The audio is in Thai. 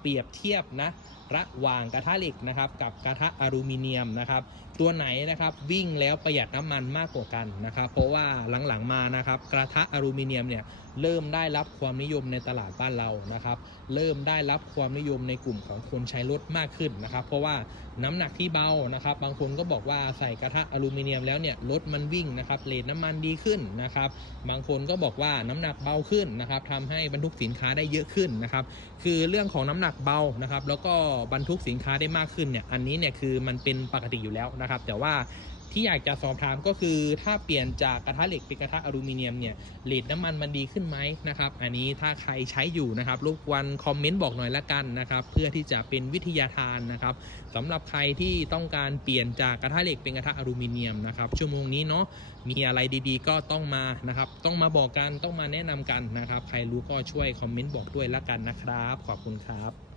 เปรียบเทียบนะ ระหว่างกระทะเหล็กนะครับกับกระทะอลูมิเนียมนะครับตัวไหนนะครับวิ่งแล้วประหยัดน้ำมันมากกว่ากันนะครับ เพราะว่าหลังๆมานะครับกระทะอลูมิเนียมเนี่ยเริ่มได้รับความนิยมในตลาดบ้านเรานะครับ เริ่มได้รับความนิยมในกลุ่มของคนใช้รถมากขึ้นนะครับ เพราะว่าน้ำหนักที่เบานะครับ บางคนก็บอกว่าใส่กระทะอลูมิเนียมแล้วเนี่ยรถมันวิ่งนะครับเลทน้ำมันดีขึ้นนะครับ บางคนก็บอกว่าน้ำหนักเบาขึ้นนะครับทำให้บรรทุกสินค้าได้เยอะขึ้นนะครับ คือเรื่องของน้ำหนักเบานะครับ แล้วก็บรรทุกสินค้าได้มากขึ้นเนี่ยอันนี้เนี่ยคือมันเป็นปกติอยู่แล้วนะครับ แต่ว่าที่อยากจะสอบถามก็คือถ้าเปลี่ยนจากกระทะเหล็กเป็นกระทะอลูมิเนียมเนี่ยเลทน้ำมันมันดีขึ้นไหมนะครับอันนี้ถ้าใครใช้อยู่นะครับรบกวนคอมเมนต์บอกหน่อยละกันนะครับเพื่อที่จะเป็นวิทยาทานนะครับสำหรับใครที่ต้องการเปลี่ยนจากกระทะเหล็กเป็นกระทะอลูมิเนียมนะครับชั่วโมงนี้เนาะมีอะไรดีๆ ก็ต้องมานะครับต้องมาบอกกันต้องมาแนะนำกันนะครับใครรู้ก็ช่วยคอมเมนต์บอกด้วยละกันนะครับ ขอบคุณครับ